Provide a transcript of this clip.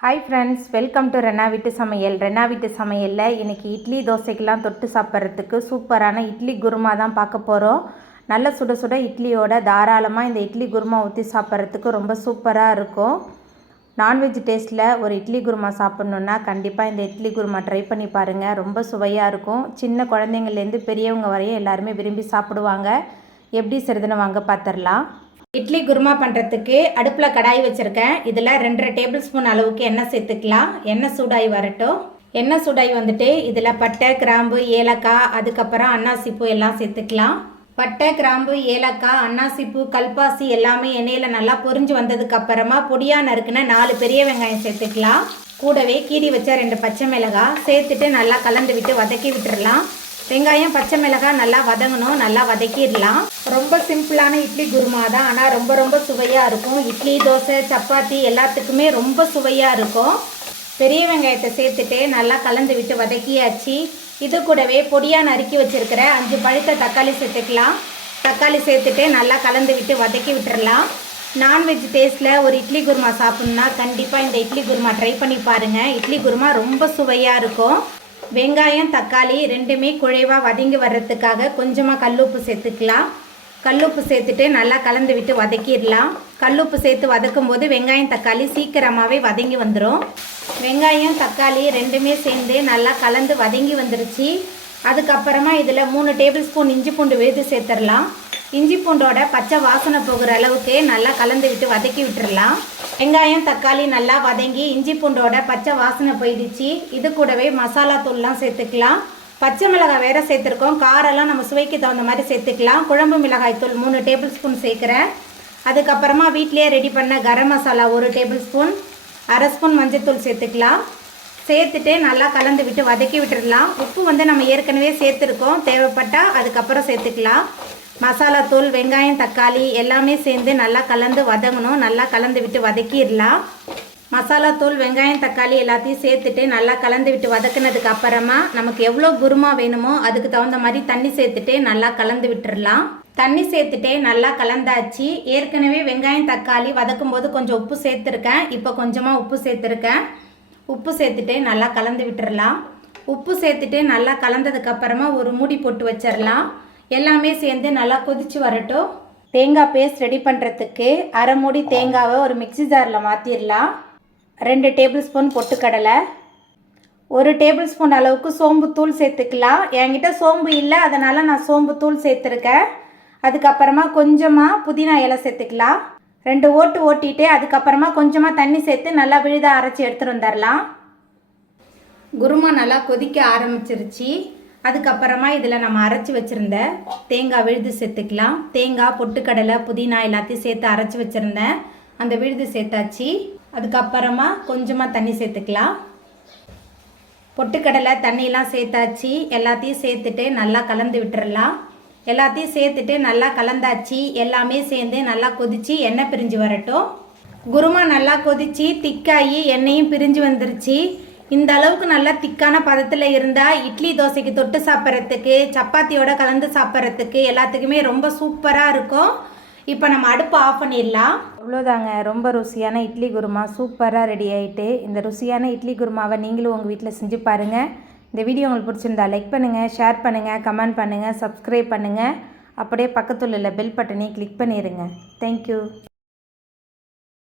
Hi friends welcome to Rena வீட்டு சமையல் ரெனா வீட்டு சமையலில் இன்றைக்கி இட்லி தோசைக்கெலாம் தொட்டு சாப்பிட்றதுக்கு சூப்பரான இட்லி குருமா தான் பார்க்க போகிறோம் நல்ல சுட சுட இட்லியோட தாராளமாக இந்த இட்லி குருமா ஊற்றி சாப்பிட்றதுக்கு ரொம்ப சூப்பராக இருக்கும். நான்வெஜ் டேஸ்ட்டில் ஒரு இட்லி குருமா சாப்பிட்ணுன்னா கண்டிப்பாக இந்த இட்லி குருமா ட்ரை பண்ணி பாருங்கள் ரொம்ப சுவையாக இருக்கும். சின்ன குழந்தைங்கள்லேருந்து பெரியவங்க வரையும் எல்லாருமே விரும்பி சாப்பிடுவாங்க. எப்படி செய்றதுன்னு வாங்க பார்த்துடலாம் இட்லி குருமா பண்ணுறதுக்கு அடுப்பில் கடாய் வச்சுருக்கேன். இதில் ரெண்டரை டேபிள் ஸ்பூன் அளவுக்கு எண்ணெய் சேர்த்துக்கலாம். எண்ணெய் சூடாகி வரட்டும். எண்ணெய் சூடாகி வந்துட்டு இதில் பட்டை கிராம்பு ஏலக்காய் அதுக்கப்புறம் அன்னாசிப்பூ எல்லாம் சேர்த்துக்கலாம். பட்டை கிராம்பு ஏலக்காய் அன்னாசிப்பூ கல்பாசி எல்லாமே எண்ணெயில் நல்லா பொரிஞ்சு வந்ததுக்கு அப்புறமா பொடியாக நறுக்குன நாலு பெரிய வெங்காயம் சேர்த்துக்கலாம். கூடவே கீரி வச்ச ரெண்டு பச்சை மிளகாய் சேர்த்துட்டு நல்லா கலந்து விட்டு வதக்கி விட்டுறலாம். வெங்காயம் பச்சை மிளகாய் நல்லா வதங்கணும். நல்லா வதக்கிடலாம். ரொம்ப சிம்பிளான இட்லி குருமா தான். ஆனால் ரொம்ப ரொம்ப சுவையாக இருக்கும். இட்லி தோசை சப்பாத்தி எல்லாத்துக்குமே ரொம்ப சுவையாக இருக்கும். பெரிய வெங்காயத்தை சேர்த்துட்டு நல்லா கலந்து விட்டு வதக்கியாச்சு. இது கூடவே பொடியாக நறுக்கி வச்சிருக்கிற அஞ்சு பழுத்த தக்காளி சேர்த்துக்கலாம். தக்காளி சேர்த்துட்டு நல்லா கலந்து விட்டு வதக்கி விட்டுறலாம். நான்வெஜ் டேஸ்ட்டில் ஒரு இட்லி குருமா சாப்பிட்ணுன்னா கண்டிப்பாக இந்த இட்லி குருமா ட்ரை பண்ணி பாருங்கள் இட்லி குருமா ரொம்ப சுவையாக இருக்கும். வெங்காயம் தக்காளி ரெண்டுமே குழைவாக வதங்கி வர்றதுக்காக கொஞ்சமாக கல்லுப்பு சேர்த்துக்கலாம். கல்லுப்பு சேர்த்துட்டு நல்லா கலந்து விட்டு வதக்கிடலாம். கல்லுப்பு சேர்த்து வதக்கும் போது வெங்காயம் தக்காளி சீக்கிரமாகவே வதங்கி வந்துடும் வெங்காயம் தக்காளி ரெண்டுமே சேர்ந்து நல்லா கலந்து வதங்கி வந்துருச்சு. அதுக்கப்புறமா இதில் மூணு டேபிள் ஸ்பூன் இஞ்சி பூண்டு விழுது சேர்த்துடலாம். இஞ்சி பூண்டோட பச்சை வாசனை போகிற அளவுக்கு நல்லா கலந்து விட்டு வதக்கி விட்டுடலாம் வெங்காயம் தக்காளி நல்லா வதங்கி இஞ்சி பூண்டோட பச்சை வாசனை போயிடுச்சு. இது கூடவே மசாலா தூள்லாம் சேர்த்துக்கலாம். பச்சை மிளகாய் வேற சேர்த்துருக்கோம். காரெல்லாம் நம்ம சுவைக்கு தகுந்த மாதிரி சேர்த்துக்கலாம். குழம்பு மிளகாய் தூள் மூணு டேபிள் ஸ்பூன் சேர்க்குறேன். அதுக்கப்புறமா வீட்லேயே ரெடி பண்ண கரம் மசாலா ஒரு டேபிள் ஸ்பூன் அரை ஸ்பூன் மஞ்சத்தூள் சேர்த்துக்கலாம். சேர்த்துட்டு நல்லா கலந்து விட்டு வதக்கி விட்டுடலாம் உப்பு வந்து நம்ம ஏற்கனவே சேர்த்துருக்கோம். தேவைப்பட்டால் அதுக்கப்புறம் சேர்த்துக்கலாம். மசாலா தூள் வெங்காயம் தக்காளி எல்லாமே சேர்ந்து நல்லா கலந்து வதங்கணும். நல்லா கலந்து விட்டு வதக்கிடலாம். மசாலா தூள் வெங்காயம் தக்காளி எல்லாத்தையும் சேர்த்துட்டு நல்லா கலந்து விட்டு வதக்குனதுக்கு அப்புறமா நமக்கு எவ்வளோ குருமா வேணுமோ அதுக்கு தகுந்த மாதிரி தண்ணி சேர்த்துட்டு நல்லா கலந்து விட்டுடலாம் தண்ணி சேர்த்துட்டே நல்லா கலந்தாச்சு. ஏற்கனவே வெங்காயம் தக்காளி வதக்கும் போது கொஞ்சம் உப்பு சேர்த்துருக்கேன். இப்போ கொஞ்சமாக உப்பு சேர்த்துருக்கேன். உப்பு சேர்த்துட்டு நல்லா கலந்து விட்டுடலாம் உப்பு சேர்த்துட்டு நல்லா கலந்ததுக்கப்புறமா ஒரு மூடி போட்டு வச்சிடலாம் எல்லாமே சேர்ந்து நல்லா கொதிச்சு வரட்டும். தேங்காய் பேஸ்ட் ரெடி பண்ணுறதுக்கு அரை மூடி தேங்காவை ஒரு மிக்ஸி ஜாரில் மாற்றிடலாம் ரெண்டு டேபிள் ஸ்பூன் பொட்டுக்கடலை. ஒரு டேபிள் ஸ்பூன் அளவுக்கு சோம்பு தூள் சேர்த்துக்கலாம். என்கிட்ட சோம்பு இல்லை அதனால் நான் சோம்பு தூள் சேர்த்துருக்கேன். அதுக்கப்புறமா கொஞ்சமாக புதினா இலை சேர்த்துக்கலாம். ரெண்டு ஓட்டு ஓட்டிட்டு அதுக்கப்புறமா கொஞ்சமாக தண்ணி சேர்த்து நல்லா விழுத அரைச்சி எடுத்துகிட்டு வந்துடலாம் குருமா நல்லா கொதிக்க ஆரம்பிச்சிருச்சு. அதுக்கப்புறமா இதில் நம்ம அரைச்சி வச்சுருந்த தேங்காய் விழுது சேர்த்துக்கலாம். தேங்காய் பொட்டுக்கடலை புதினா எல்லாத்தையும் சேர்த்து அரைச்சி வச்சுருந்தேன். அந்த விழுது சேர்த்தாச்சு. அதுக்கப்புறமா கொஞ்சமாக தண்ணி சேர்த்துக்கலாம். பொட்டுக்கடலை தண்ணியெலாம் சேர்த்தாச்சு. எல்லாத்தையும் சேர்த்துட்டு நல்லா கலந்து விட்டுறலாம். எல்லாத்தையும் சேர்த்துட்டு நல்லா கலந்தாச்சு. எல்லாமே சேர்ந்து நல்லா கொதிச்சு எண்ணெய் பிரிஞ்சு வரட்டும். குருமா நல்லா கொதிச்சு திக்காகி எண்ணெயும் பிரிஞ்சு வந்துருச்சு. இந்த அளவுக்கு நல்லா திக்கான பதத்தில் இருந்தால் இட்லி தோசைக்கு தொட்டு சாப்பிட்றதுக்கு சப்பாத்தியோட கலந்து சாப்பிட்றதுக்கு எல்லாத்துக்குமே ரொம்ப சூப்பராக இருக்கும். இப்போ நம்ம அடுப்பு ஆஃப் பண்ணிடலாம். அவ்வளோதாங்க ரொம்ப ருசியான இட்லி குருமா. சூப்பராக ரெடி ஆகிட்டு இந்த ருசியான இட்லி குருமாவை நீங்களும் உங்கள் வீட்டில் செஞ்சு பாருங்கள் இந்த வீடியோ உங்களுக்கு பிடிச்சிருந்தா லைக் பண்ணுங்கள் ஷேர் பண்ணுங்கள் கமெண்ட் பண்ணுங்கள் சப்ஸ்கிரைப் பண்ணுங்கள் அப்படியே பக்கத்தில் உள்ள பெல் பட்டனையும் கிளிக் பண்ணிடுங்க தேங்க்யூ